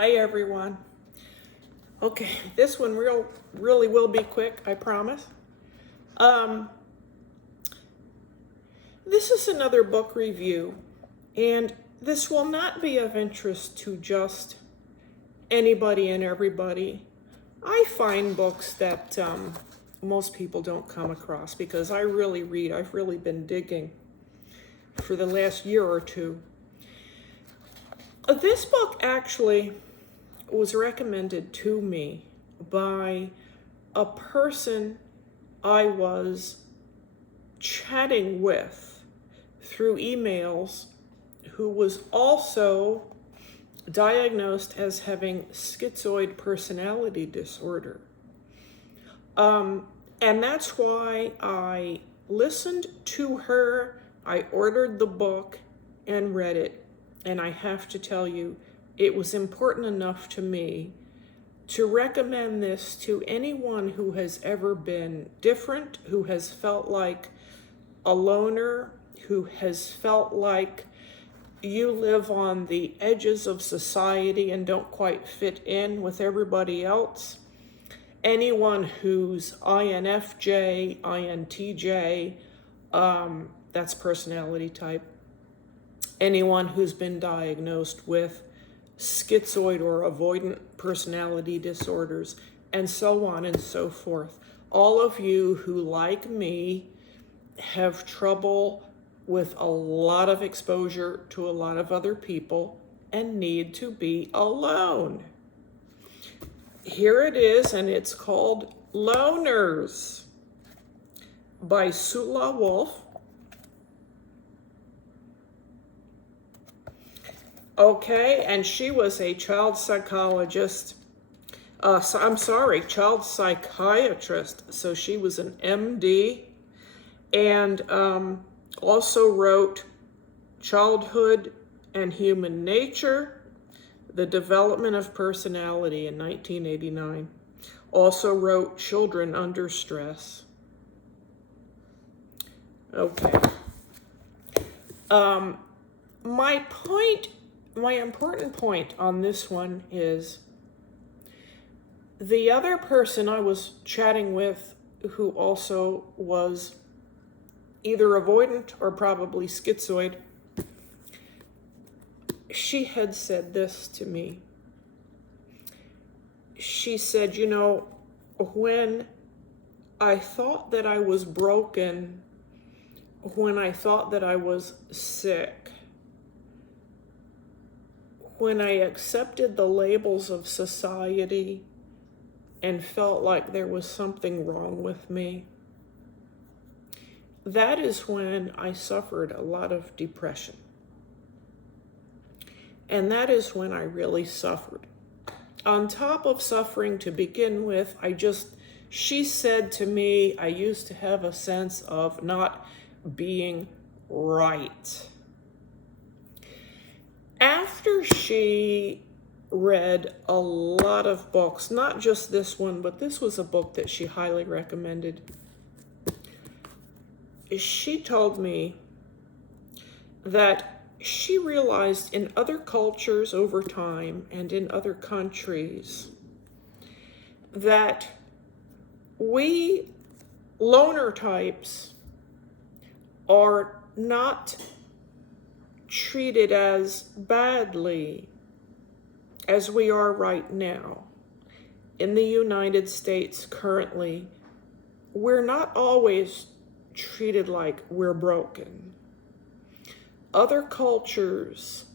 Hi everyone. Okay, this one really will be quick, I promise. This is another book review, and this will not be of interest to just anybody and everybody. I find books that most people don't come across because I really read. I've really been digging for the last year or two. This book actually was recommended to me by a person I was chatting with through emails who was also diagnosed as having schizoid personality disorder. And that's why I listened to her, I ordered the book and read it. And I have to tell you, it was important enough to me to recommend this to anyone who has ever been different, who has felt like a loner, who has felt like you live on the edges of society and don't quite fit in with everybody else. Anyone who's INFJ, INTJ, that's personality type. Anyone who's been diagnosed with schizoid or avoidant personality disorders, and so on and so forth. All of you who, like me, have trouble with a lot of exposure to a lot of other people and need to be alone. Here it is, and it's called Loners by Sula Wolf. Okay, and she was a child psychiatrist. So she was an MD, and also wrote Childhood and Human Nature, The Development of Personality in 1989. Also wrote Children Under Stress. Okay. My important point on this one is the other person I was chatting with, who also was either avoidant or probably schizoid, she had said this to me. She said, when I thought that I was broken, when I thought that I was sick, when I accepted the labels of society and felt like there was something wrong with me, that is when I suffered a lot of depression. And that is when I really suffered. On top of suffering to begin with, she said to me, I used to have a sense of not being right. After she read a lot of books, not just this one, but this was a book that she highly recommended, she told me that she realized in other cultures over time and in other countries that we loner types are not treated as badly as we are right now. In the United States currently, we're not always treated like we're broken. Other cultures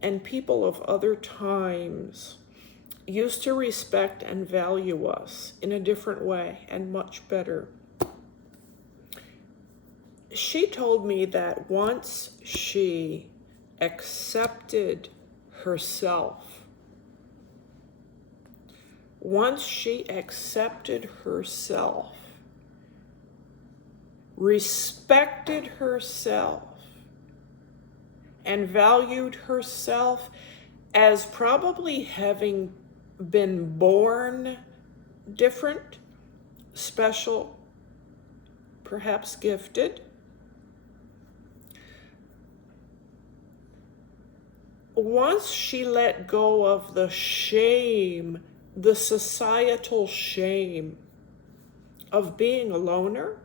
and people of other times used to respect and value us in a different way and much better. She told me that once she accepted herself, respected herself, and valued herself as probably having been born different, special, perhaps gifted, once she let go of the shame, the societal shame of being a loner,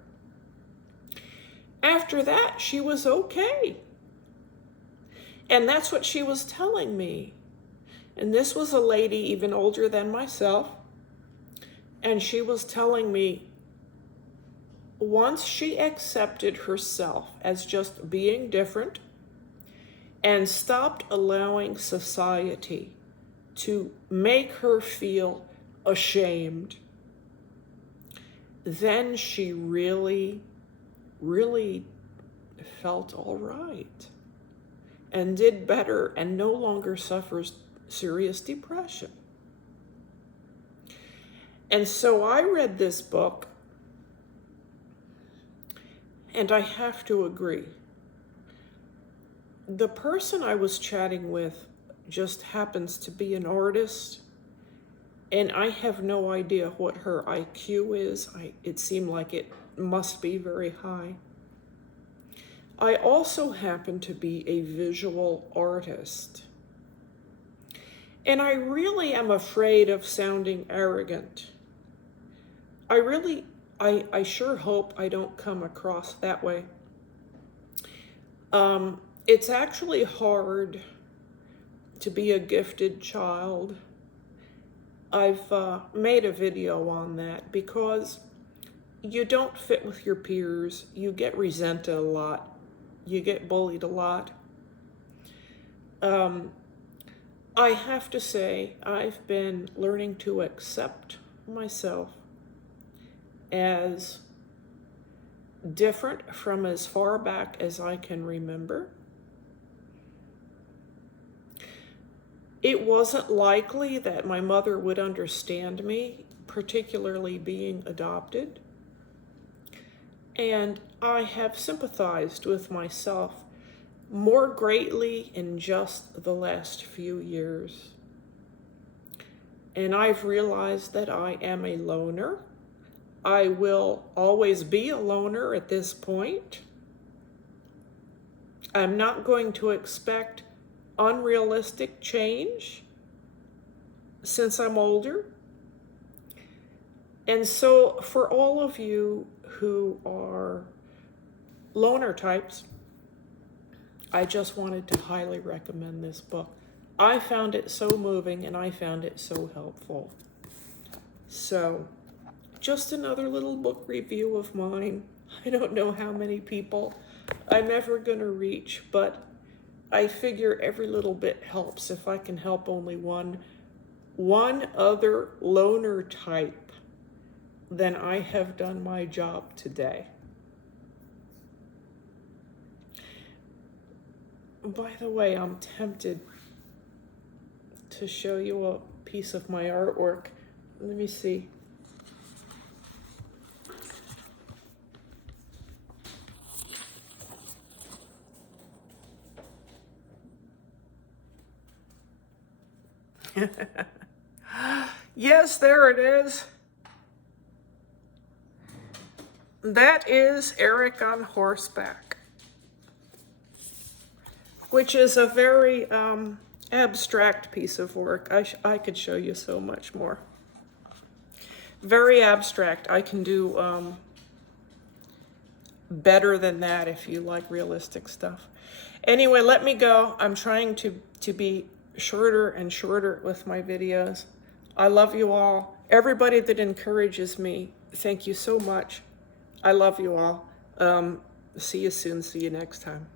after that, she was okay. And that's what she was telling me. And this was a lady even older than myself. And she was telling me, once she accepted herself as just being different and stopped allowing society to make her feel ashamed, then she really, really felt all right and did better and no longer suffers serious depression. And so I read this book, and I have to agree. The person I was chatting with just happens to be an artist, and I have no idea what her IQ is. It seemed like it must be very high. I also happen to be a visual artist. And I really am afraid of sounding arrogant. I sure hope I don't come across that way. It's actually hard to be a gifted child. I've made a video on that because you don't fit with your peers. You get resented a lot. You get bullied a lot. I have to say, I've been learning to accept myself as different from as far back as I can remember. It wasn't likely that my mother would understand me, particularly being adopted. And I have sympathized with myself more greatly in just the last few years. And I've realized that I am a loner. I will always be a loner at this point. I'm not going to expect unrealistic change since I'm older. And so for all of you who are loner types, I just wanted to highly recommend this book. I found it so moving and I found it so helpful. So, just another little book review of mine. I don't know how many people I'm ever gonna reach, but I figure every little bit helps. If I can help only one other loner type, then I have done my job today. By the way, I'm tempted to show you a piece of my artwork. Let me see. Yes, there it is. That is Eric on horseback, which is a very abstract piece of work. I could show you so much more. Very abstract. I can do better than that if you like realistic stuff. Anyway, let me go. I'm trying to be shorter and shorter with my videos. I love you all. Everybody that encourages me, thank you so much. I love you all. See you soon. See you next time.